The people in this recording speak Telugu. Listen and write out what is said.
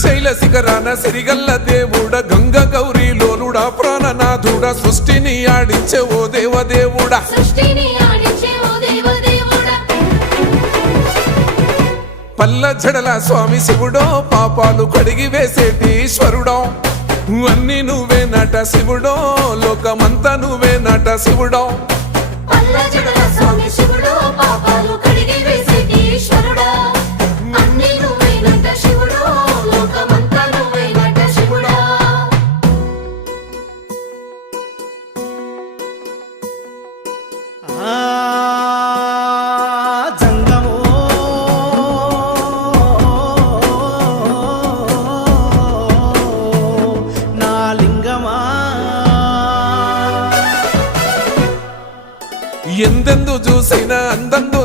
శ్రీశైల శిఖరాన సిరిగల్ల దేవుడ గంగ గౌరీ లోలుడా ప్రాణనాథుడ సృష్టిని ఆడించే ఓ దేవదేవుడా పల్ల జడల స్వామి శివుడో పాపాలు కడిగి వేసేటి ఈశ్వరుడో అన్ని నువ్వే నట శివుడో లోకమంతా నువ్వే నట శివుడో ఎందెందు చూసిన అందందు